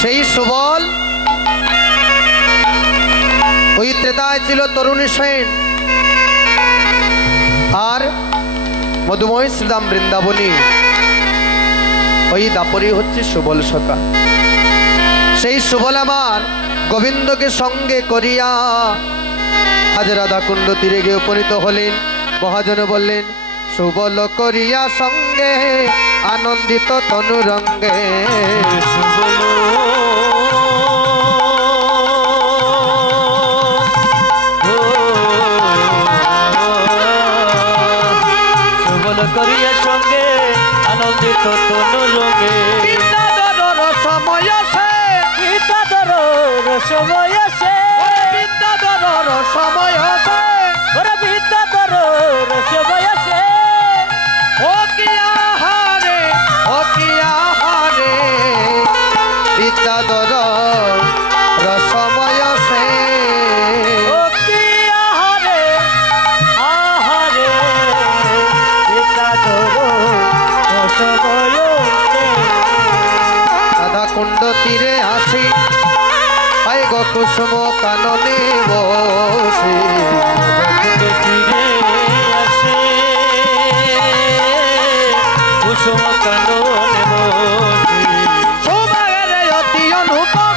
সেই সুবল ওই ত্রেতায় ছিল তরুণী সেন, আর মধুময় শ্রীরাম বৃন্দাবনী ওই দাপরি হচ্ছে সুবল সখা। সেই সুবল আমার গোবিন্দকে সঙ্গে করিয়া আজ রাধাকুণ্ড তীরে গিয়ে উপনীত হলেন। মহাজন বললেন, সুবল করিয়া সঙ্গে আনন্দিত তনুরঙ্গে। সুবল করিয়া সঙ্গে আনন্দিত তনুরঙ্গে। বিদ্যাধর সময় আছে, বিদ্যাধর সময় আছে, বিদ্যাধর সময় আছে, ওরা বিদ্যাধর সময় আছে। ও কি আহারে, ও কি আহারে, বিদ্যাধর রসময় আছে। ও কি আহারে, আহারে, বিদ্যাধর সময় আছে। রাধাকুণ্ড তীরে আসি, পাই গো কুসুম কাননে বসে। ফিরে আসে কুসুম কাননে বসে। শোভারে অতি অনুপম,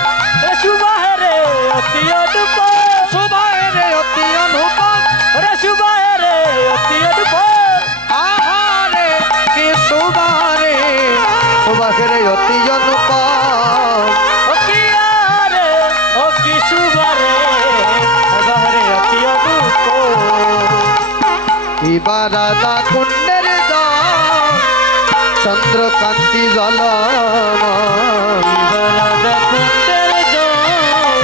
সুবাহেরে অতি অনুপম, শোভারে অতি অনুপম, ওরে সুবাহেরে অতি অনুপম। আহারে কি শোভারে, শোভারে অতি অনুপম। ও কি আহারে, ও কি সুবারে, সুবাহেরে অতি অনুপম। এবার রাধা কুণ্ডের জল চন্দ্রকান্তি জলময়। রাধা কুণ্ডের জল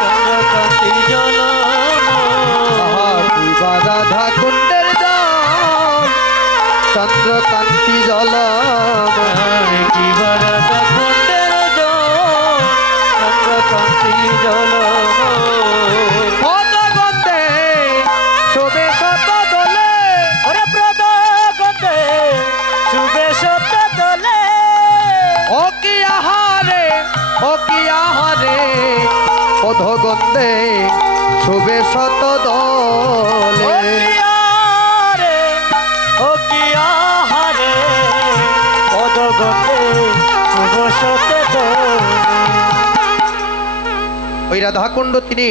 চন্দ্রকান্তি জলময়। এবার রাধা কুণ্ডের জল চন্দ্রকান্তি জলময়। কিবা রাধা কুণ্ডের জল চন্দ্রকান্তি জলময়। পদগন্ধে শোভে শত দোলে, ওরে প্রদ গন্ধে শুভে সত্য দোলে। ও কি আহারে, ও কি আহারে, পদগন্ধে শোভে শত ও দোলে। কি আহারে, ও কি আহারে, পদ গন্ধে শুভ সত্য দোলে। ওই রাধাকুণ্ড তিনি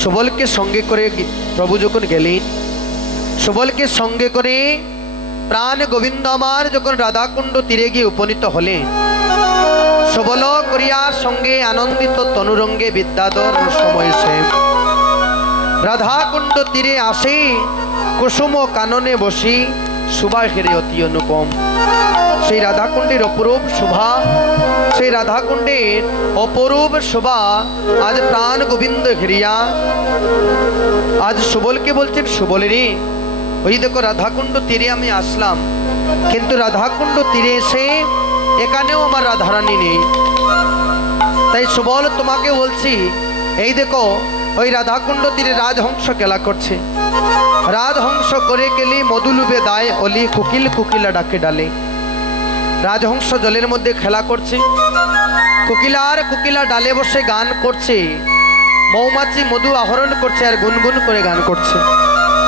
সুবলকে সঙ্গে করে প্রভু যখন গেলেন, সুবলকে সঙ্গে করে প্রাণ গোবিন্দ আমার যখন রাধাকুণ্ড তীরে গিয়ে উপনীত হলেন, সুবল করিয়া সঙ্গে আনন্দিত তনুরঙ্গে বিদ্যাধর সময় সে রাধাকুণ্ড তীরে আসে কুসুম কাননে বসি সুবাহের অতি অনুপম। সেই রাধাকুণ্ডের অপরূপ শোভা, সেই রাধাকুণ্ডের অপরূপ শোভা আজ প্রাণ গোবিন্দ ঘিরিয়া আজ সুবলকে বলছেন, সুবল রে, ওই দেখো রাধাকুণ্ড তীরে আমি আসলাম, কিন্তু রাধাকুণ্ড তীরে এসে এখানেও আমার রাধারানী নেই। তাই সুবল তোমাকে বলছি, এই দেখো ওই রাধাকুণ্ড তীরে রাজহংস খেলা করছে। রাজহংস করে গেলে মধুলুবে দায় অলি কুকিল কুকিলা ডাকে ডালে। রাজহংস জলের মধ্যে খেলা করছে, কুকিলা ডালে বসে গান করছে, মৌমাছি মধু আহরণ করছে আর গুনগুন করে গান করছে,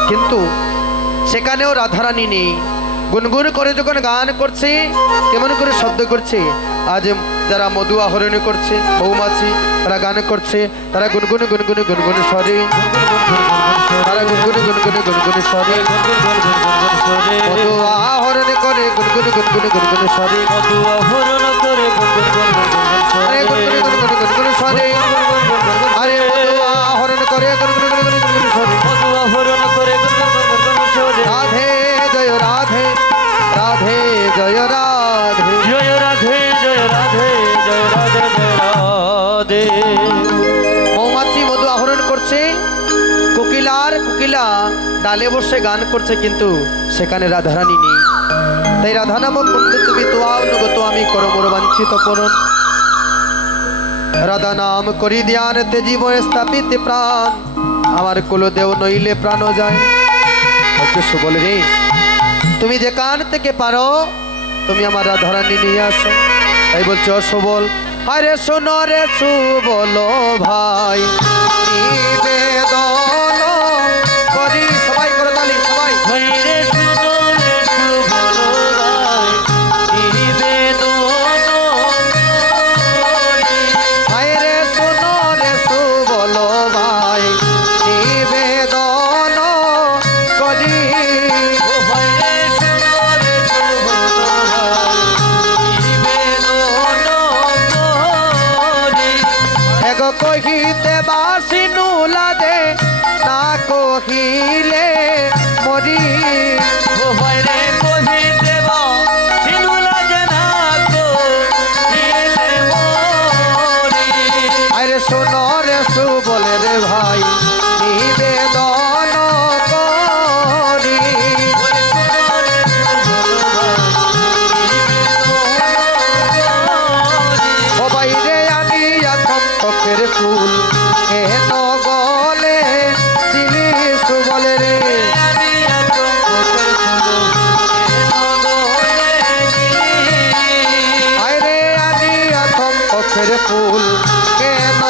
কিন্তু সেখানেও রাধারানী নেই। গুনগুন করে যখন গান করছে, কেমন করে শব্দ করছে, আজ যারা মধু আহরণ করছে মৌমাছি, তারা গান করছে, তারা গুনগুনে গুনগুনে গুনগুনে স্বরে, তারা গুনগুনে গুনগুনে গুনগুনে স্বরে মধু আহরণ করে গুনগুনে গুনগুনে গুনগুনে স্বরে, মধু আহরণ করে আরে গুনগুনে গুনগুনে গুনগুনে স্বরে, আরে মধু আহরণ করে গুনগুনে গুনগুনে গুনগুনে স্বরে। মধু আহরণ করে রাধে জয় রাধে, রাধে জয় রাধে, জয় রাধে, জয় রাধে, জয় রাধে, জয় রাধে। মৌমাছি মধু আহরণ করছে, কোকিলা ডালে বসে গান করছে, কিন্তু সেখানে রাধারানী নেই। তাই রাধা নামক বন্ধু তুমি তো অনুগত আমি করো মোর বাঞ্ছিত পূরণ। রাধা নাম করি ধ্যান তে জীবনে স্থাপিত প্রাণ, আমার কুলদেও নইলে প্রাণ যায়। হচ্ছে সুবল রে, তুমি যেখান থেকে পারো তুমি আমার রাধারানী নিয়ে আসো। তাই বলছে, ও সুবল আরে শোনো রে সুবল ভাই নিবেদন করি সবাই করে তালি সবাই হইরে শুনো রে সুবল ভাই নিবেদন করি। আরে শোনো রে সুবল ভাই নিবেদন করি ও হইরে শুনো রে সুবল ভাই নিবেদন করি। এগ কহিতে বাসিনু লাদে না কহিলে মরি ও হইরে কহিতে বা সিনুলা জানা কো হিলে মরি। আরে শোনো রে সুবল রে ভাই নিবেদন করি ওরে শুনো রে সুবল ভাই নিবেদন করি। ও বাইরে আনিয়া চম্পকের ফুল কেন গলে দিলি সুবল রে আমি এত পথের ফুল কেন গলে দিলি। আরে আনিয়া চম্পকের ফুল কেন